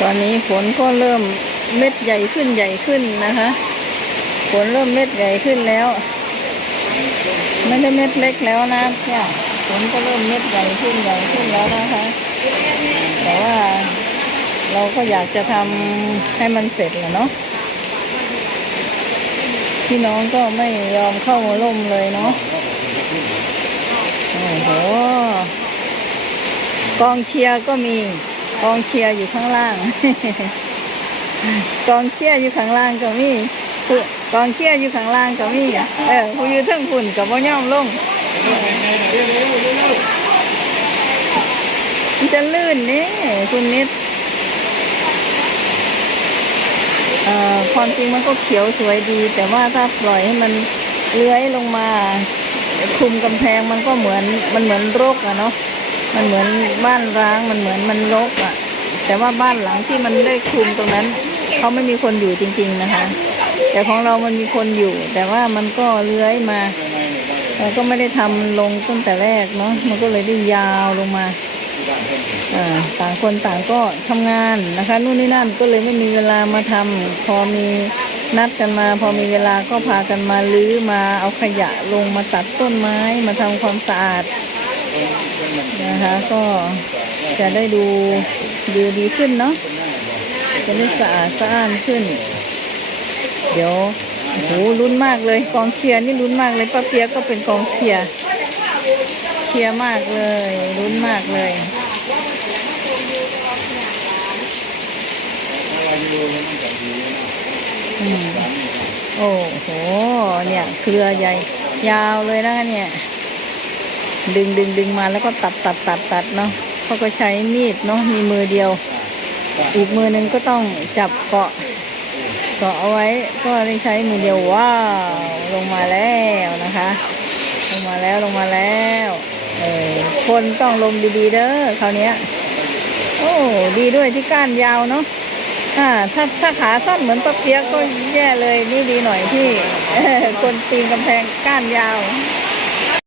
ตอนนี้ฝนก็เริ่มเม็ดใหญ่ขึ้นใหญ่ขึ้นนะคะฝนเริ่มเม็ดใหญ่ขึ้นแล้ว ไม่ได้เม็ดเล็กแล้วนะเนี่ยฝนก็เริ่มเม็ดใหญ่ขึ้นใหญ่ขึ้นแล้วนะคะ แต่ว่าเราก็อยากจะทำให้มันเสร็จแหละเนาะพี่น้องก็ไม่ยอมเข้ามาร่มเลยเนาะโอ้โหกองเชียร์ก็มี กองเชียร์อยู่ข้างล่าง กองเชียร์อยู่ข้างล่างก็มีกองเชียร์อยู่ข้างล่างก็มีเออผู้อยู่ทั้งฝุ่นกับบ่ย่อมลงมันจะลื่นนี่คุณนิดเอ่อความจริงมันก็เขียวสวยดี แต่ว่าถ้าปล่อยให้มันเลื้อยลงมา คุมกำแพงมันก็เหมือนมันเหมือนโรกอะเนาะ มันเหมือนบ้านร้างมันเหมือนมันรกอะแต่ว่าบ้านหลังที่มันได้คลุมตรงนั้นเขาไม่มีคนอยู่จริง ๆนะคะ แต่ของเรามันมีคนอยู่ แต่ว่ามันก็เลื้อยมาเราก็ไม่ได้ทำลงตั้งแต่แรกเนาะมันก็เลยได้ยาวลงมาอ่าต่างคนต่างก็ทำงานนะคะนู่นนี่นั่นก็เลยไม่มีเวลามาทำพอมีนัดกันมา พอมีเวลาก็พากันมาลื้อมาเอาขยะลงมาตัดต้นไม้มาทำความสะอาด นะคะก็จะได้ดูดูดีขึ้นเนาะจะได้สะอาดสะอ้านขึ้น เดี๋ยวโอ้โหลุ้นมากเลยกองเชียร์นี่ลุ้นมากเลยป้าเปียก็เป็นกองเชียร์เชียร์มากเลยลุ้นมากเลยอโอ้โหเนี่ยเครือใหญ่ ยาวเลยนะคะเนี่ย ดึงดึงดึงมาแล้วก็ตัดตัดตัดตัดเนาะเขาก็ใช้มีดเนาะมีมือเดียว อีกมือหนึ่งก็ต้องจับเกาะเกาะเอาไว้ก็ได้ใช้มือเดียวว้าวลงมาแล้วนะคะ ลงมาแล้วลงมาแล้วเออคนต้องลมดีๆเด้อคราวนี้โอ้ดีด้วยที่ก้านยาวเนาะอ่าถ้าถ้าขาสั้นเหมือนป้าเปียกก็แย่เลยนี่ดีหน่อยที่คนปีนกำแพงก้านยาว